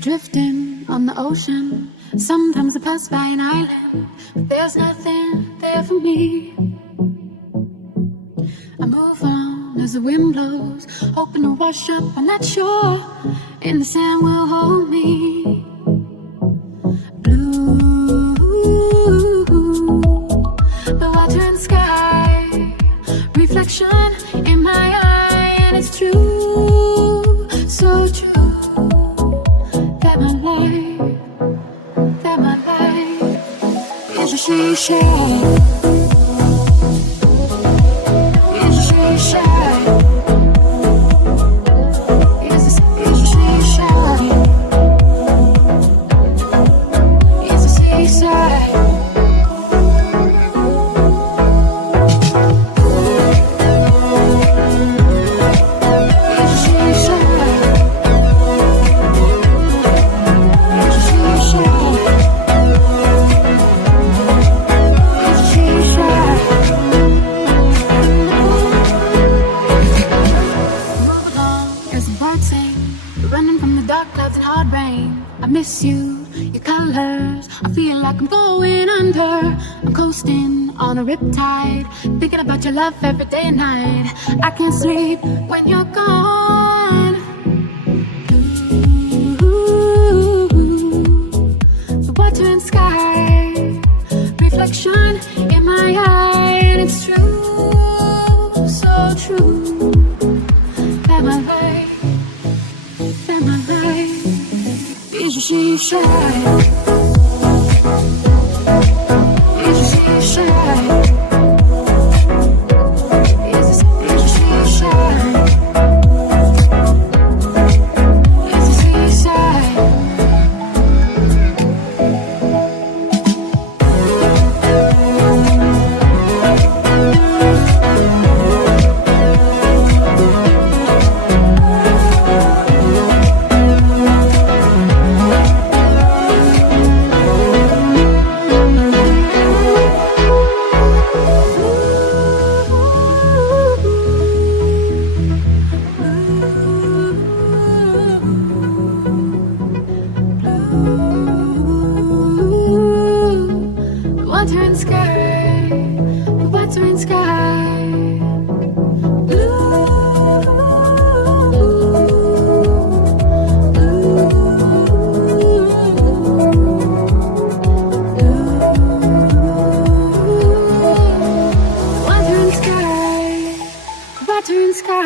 Drifting on the ocean, sometimes I pass by an island, but there's nothing there for me. I move on as the wind blows, hoping to wash up on that shore, and the sand will hold me. Blue, the water and sky, reflection in my eye, and it's true, so true. That my life is a shisha. Is a shisha. Is a shisha. Is a seaside. Running from the dark clouds and hard rain. I miss you, your colors. I feel like I'm going under. I'm coasting on a riptide, thinking about your love every day and night. I can't sleep when you're gone. Ooh, the water and sky, reflection in my eye, and it's true, so true. That my life is a shisha. Is a shisha. Is a shisha. Is a seaside. Water and sky, the water and sky. Blue, water and sky, water and sky.